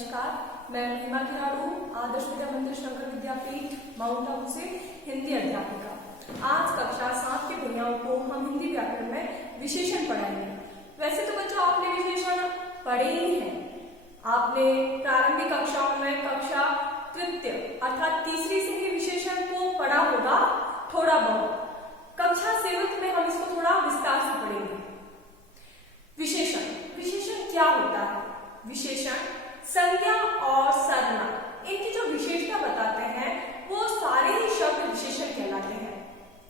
नमस्कार, मैं महिमा खिलाड़ू आदर्श विद्या मंदिर शंकर विद्यापीठ माउंट आबू से हिंदी अध्यापिका। आज कक्षा 7 के भैयाओं को हम हिंदी व्याकरण में विशेषण पढ़ाएंगे। वैसे तो बच्चों आपने विशेषण पढ़े ही हैं। आपने प्रारंभिक कक्षाओं में कक्षा तृतीय अर्थात तीसरी से ही विशेषण को पढ़ा होगा थोड़ा बहुत। कक्षा 7 में हम इसको थोड़ा विस्तार से पढ़ेंगे। विशेषण क्या होता है? विशेषण संज्ञा और सर्वनाम इनकी जो विशेषता बताते हैं वो सारे ही शब्द विशेषण कहलाते हैं।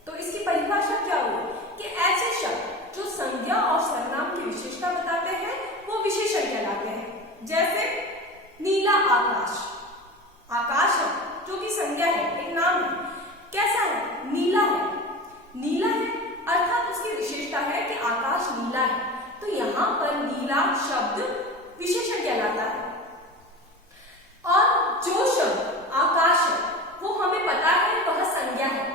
तो इसकी परिभाषा क्या हुई कि ऐसे शब्द जो संज्ञा और सर्वनाम की विशेषता बताते हैं वो विशेषण कहलाते हैं। जैसे नीला आकाश, आकाश है जो कि संज्ञा है, एक नाम है। कैसा है? नीला है। नीला है अर्थात उसकी विशेषता है कि आकाश नीला है, तो यहाँ पर नीला शब्द विशेषण कहलाता है। और जो शब्द आकाश है वो हमें पता है वह संज्ञा है।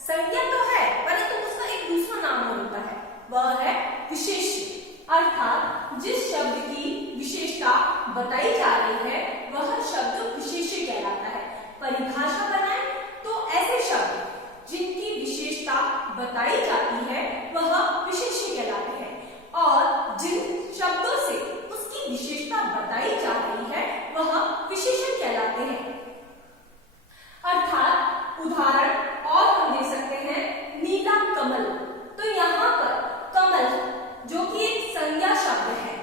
संज्ञा तो है परंतु उसका एक दूसरा नाम होता है, वह है विशेष्य। अर्थात जिस शब्द की विशेषता बताई जा रही है वह शब्द विशेष्य कहलाता है। परिभाषा बनाए तो ऐसे शब्द जिनकी विशेषता बताई जाती है वह विशेष्य कहलाते हैं, और जिन शब्दों से उसकी विशेषता बताई जा रही है वह विशेषण कहलाते हैं। अर्थात उदाहरण और हम दे सकते हैं नीला कमल। तो यहाँ पर कमल जो कि एक संज्ञा शब्द है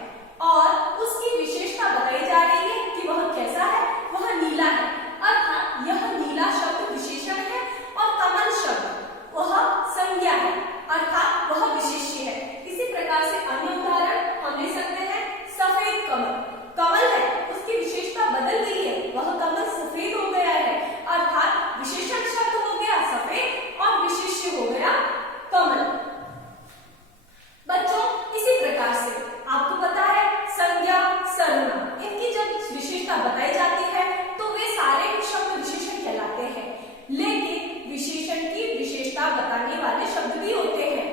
और उसकी विशेषता बताई जा रही है कि वह कैसा है, वह नीला है। अर्थात यह नीला शब्द विशेषण है और कमल शब्द वह संज्ञा है अर्थात वह विशेष्य है। इसी प्रकार से अन्य उदाहरण हम ले सकते हैं सफेद कमल। कमल है उसकी विशेषता बदल गई है, वह कमल सफेद हो गया है अर्थात विशेषण शब्द हो गया सफेद और विशेष्य हो गया कमल। बच्चों इसी प्रकार से आपको पता है संज्ञा सर्वनाम इनकी जब विशेषता बताई जाती है तो वे सारे शब्द विशेषण कहलाते हैं। लेकिन विशेषण की विशेषता बताने वाले शब्द भी होते हैं।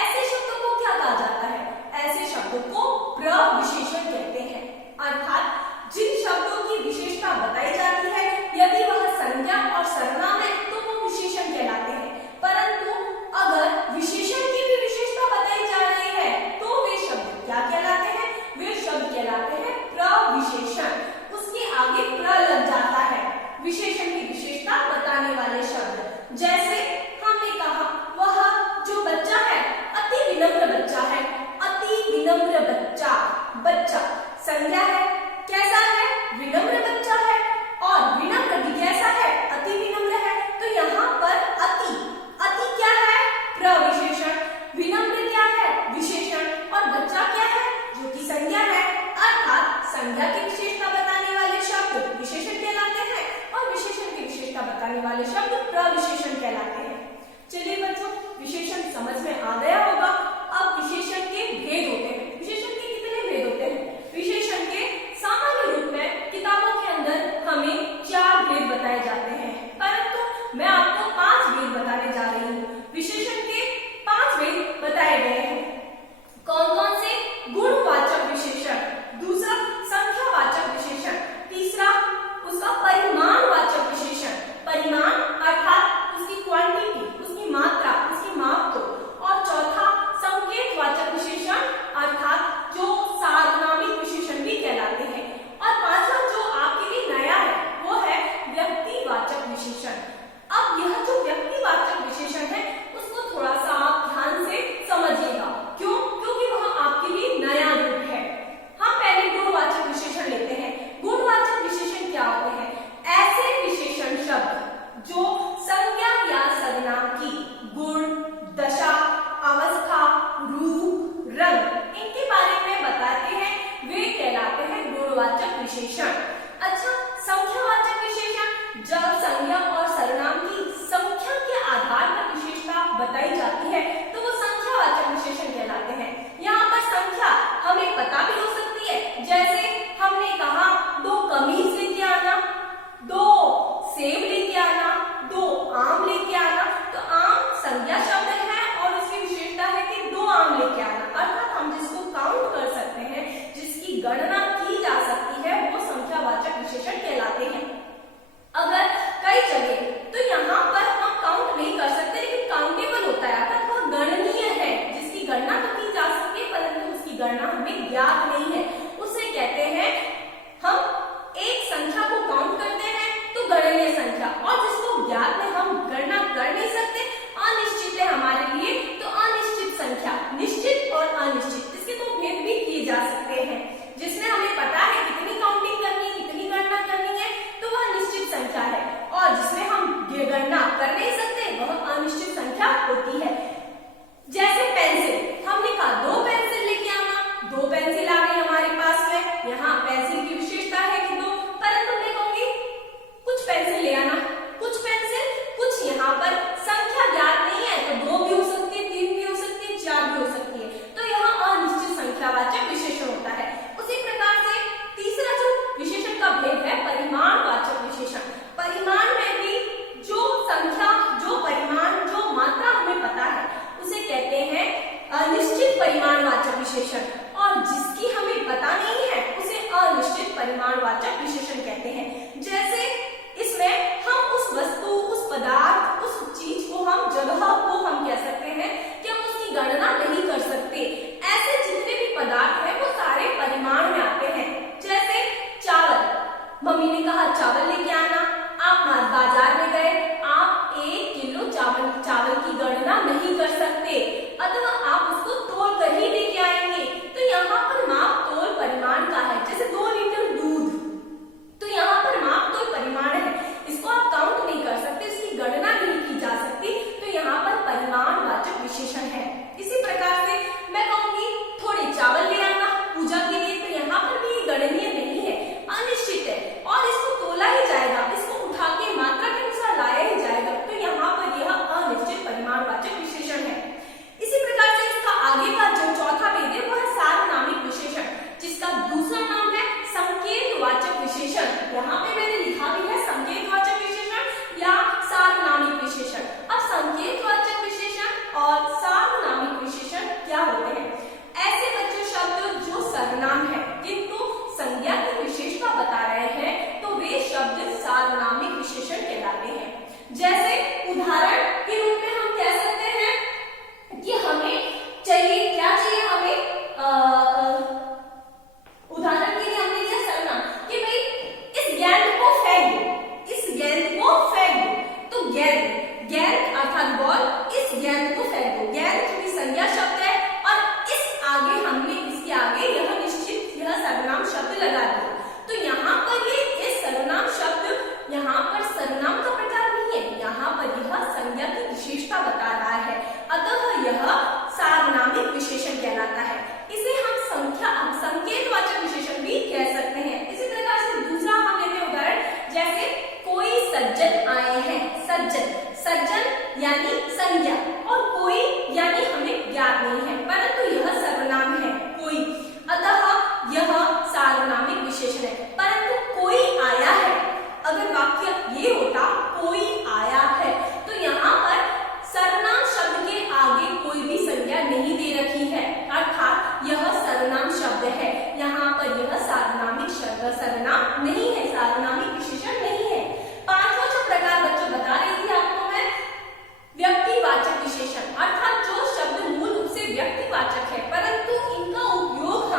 ऐसे शब्दों को क्या कहा जाता है? ऐसे शब्दों को प्रविशेषण कहते हैं। अर्थात जिन शब्दों की विशेषता बताई जाती है यदि वह संज्ञा और सर्वनाम है तो वो विशेषण कहलाते हैं, परंतु अगर विशेषण की भी विशेषता बताई जा रही है तो वे शब्द क्या कहलाते हैं? वे शब्द कहलाते हैं प्रविशेषण। उसके आगे प्र लग जाता है, विशेषण की विशेषता बताने वाले शब्द। जैसे हमने कहा वह जो बच्चा है अति विनम्र बच्चा है, अति विनम्र बच्चा। बच्चा संज्ञा है, कैसा है? विनम्र बच्चा है, और विनम्र भी कैसा है? अति विनम्र है। तो यहाँ पर अति क्या है? प्रविशेषण। विनम्र क्या है? विशेषण। और बच्चा क्या है? जो कि संज्ञा है। अर्थात संज्ञा की विशेषता बताने वाले शब्द विशेषण कहलाते हैं और विशेषण की विशेषता बताने वाले शब्द प्रविशेषण कहलाते हैं। चलिए बच्चों विशेषण समझ में आ गया होगा। अब विशेषण के भेद होते हैं। विशेषण के कितने भेद होते हैं? विशेषण के सामान्य रूप में किताबों के अंदर हमें 4 भेद बताए जाते हैं, परंतु मैं आपको 5 भेद बताने जा रही हूँ। विशेषण के 5 भेद बताए गए हैं। कौन कौन से? गुणवाचक विशेषण, दूसरा संख्यावाचक विशेषण, तीसरा उसका परिमाणवाचक विशेषण, परिमाण अर्थात उसकी क्वांटिटी, उसकी मात्रा, उसकी माप को, और चौथा संकेतवाचक विशेषण अर्थात जो सार्वनामिक विशेषण भी कहलाते हैं, और पांचवा जो आपके लिए नया है वो है व्यक्तिवाचक विशेषण। अब यह जो व्यक्तिवाचक विशेषण है उसको थोड़ा सा आप ध्यान से समझिएगा। क्यों? क्योंकि वह आपके लिए नया रूप है। हम पहले गुणवाचक विशेषण लेते हैं। गुणवाचक विशेषण क्या होते हैं? ऐसे विशेषण शब्द जो संज्ञा या सर्वनाम की गुण, दशा, अवस्था, रूप, रंग इनके बारे में बताते हैं, वे कहलाते हैं गुणवाचक विशेषण। अच्छा, संख्यावाचक विशेषण जब संज्ञा और सर्वनाम की संख्या के आधार पर विशेषता बताई जाती है तो वो संख्यावाचक विशेषण कहलाते हैं। यहाँ पर संख्या हमें पता भी हो सकती है, जैसे हमने कहा 2 कमीज लेके आना, 2 सेब लेके आना, 2 आम लेके आना। तो आम संज्ञा शब्द है और उसकी विशेषता है कि 2 आम लेके आना, अर्थात हम जिसको काउंट कर सकते हैं, जिसकी गणना की जा सकती है वो संख्या परिमाणवाचक विशेषण कहते हैं। जैसे इसमें हम उस वस्तु, उस पदार्थ, उस चीज को, हम जगह को हम कह सकते हैं कि हम उसकी गणना नहीं कर सकते। ऐसे जितने भी पदार्थ हैं वो सारे परिमाण में आते हैं। जैसे चावल, मम्मी ने कहा चावल लेके आना, आप बाजार में गए, आप 1 किलो चावल की गणना नहीं कर सकते, अतः आप उसको तोल कर ही लेके आएंगे। तो यहाँ पर माप तोल परिमाण का है। जैसे 2 लीटर दूध, तो यहाँ पर माप तोल परिमाण है, इसको आप काउंट नहीं कर सकते, इसकी गणना नहीं की जा सकती, तो यहाँ पर परिमाणवाचक विशेषण है। इसी प्रकार से मैं कहूंगी थोड़े चावल ले आना पूजा के लिए, तो यहाँ पर भी गणनीय नहीं है, अनिश्चित है और इसको तोला ही जाएगा, इसको उठा के मात्रा के अनुसार लाया ही जाएगा, तो यहाँ पर यह अनिश्चित परिमाणवाचक विशेषण है। इसी प्रकार से इसका आगे का जो चौथा भेद है वो है सार्वनामिक विशेषण, जिसका दूसरा नाम है संकेतवाचक विशेषण। यहाँ पे मैंने लिखा भी है संकेतवाचक विशेषण या सार्वनामिक विशेषण। अब संकेतवाचक विशेषण और सार्वनामिक विशेषण क्या होते हैं? ऐसे बच्चे शब्द जो सर्वनाम है किंतु संज्ञा की विशेषता बता रहे हैं, तो वे शब्द सार्वनामिक विशेषण कहलाते हैं। जैसे उदाहरण के रूप में हम कह सकते हैं कि हमें चाहिए, क्या चाहिए हमें, उदाहरण के लिए हमने लिया सर्वनाम कि भाई इस गेंद को फेंक दो, इस गेंद को फेंक दो, तो गेंद, गेंद अर्थात बॉल, इस गेंद को फेंक दो। गेंद चूंकि संज्ञा शब्द है और इस आगे हमने इसके आगे यह निश्चित यह सर्वनाम शब्द लगा दिया, तो यहाँ पर ये इस सर्वनाम शब्द, यहाँ पर सर्वनाम का प्रकार नहीं है, यहाँ पर यह संज्ञा की विशेषता बता रहा है, अतः यह सार्वनामिक विशेषण कहलाता है। इसे हम संकेतवाचक विशेषण भी कह सकते हैं। इसी प्रकार से दूसरा हम लेते हैं उदाहरण, जैसे कोई सज्जन आए हैं, सज्जन, सज्जन यानी संज्ञा और कोई यानी हमें ज्ञात नहीं है, परंतु यह सर्वनाम है कोई, अतः यह सार्वनामिक विशेषण है। परंतु कोई आया है, अगर वाक्य ये होता कोई आया है, तो यहाँ पर सर्वनाम शब्द के आगे कोई भी संज्ञा नहीं दे रखी है, अर्थात यह सर्वनाम शब्द है, यहाँ पर यह सार्वनामिक शब्द सर्वनाम नहीं है, सार्वनामिक विशेषण नहीं है। पांचवा जो प्रकार बच्चों बता रही थी आपको मैं, व्यक्तिवाचक विशेषण, अर्थात जो शब्द मूल रूप से व्यक्तिवाचक है परंतु इनका उपयोग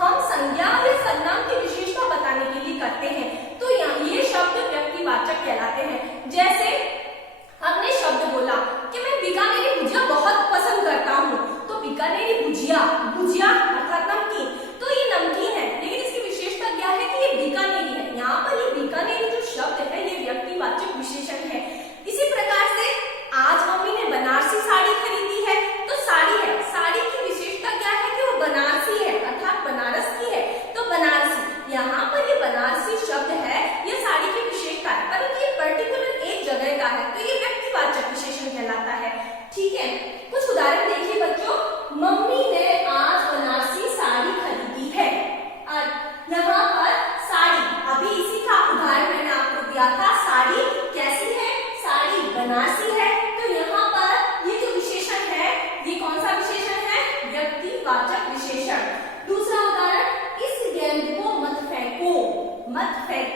हम संज्ञा या सर्वनाम की विशेषता बताने के लिए करते हैं, तो ये शब्द व्यक्तिवाचक कहलाते हैं। जैसे हमने शब्द बोला कि मैं बीकानेरी भुजिया बहुत पसंद करता हूँ, तो बीकानेरी भुजिया, भुजिया अर्थात नमकीन, तो ये नमकीन है, लेकिन इसकी विशेषता क्या है कि ये बीकानेरी है। यहाँ पर ये बीकानेरी जो शब्द है ये व्यक्तिवाचक विशेषण है। इसी प्रकार से आज मम्मी ने बनारसी साड़ी खरीदी है, तो साड़ी है, साड़ी की विशेषता क्या है कि वो बनारसी है, अर्थात बनारस की है, तो बनारसी। यहाँ पर ये बनारसी शब्द है, ये साड़ी की विशेषता है, परंतु ये पर्टिकुलर एक जगह का है, तो ये व्यक्तिवाचक विशेषण कहलाता है। ठीक है, कुछ उदाहरण देखिए बच्चों, मम्मी ने आज बनारसी साड़ी खरीदी है, और यहाँ पर साड़ी, अभी इसी का उदाहरण मैंने आपको दिया था, साड़ी कैसी है, साड़ी बनारसी है, तो यहाँ पर ये जो विशेषण है ये कौन सा विशेषण है, व्यक्तिवाचक विशेषण। दूसरा उदाहरण, इस गेंद को मत फेंको, मत फेंको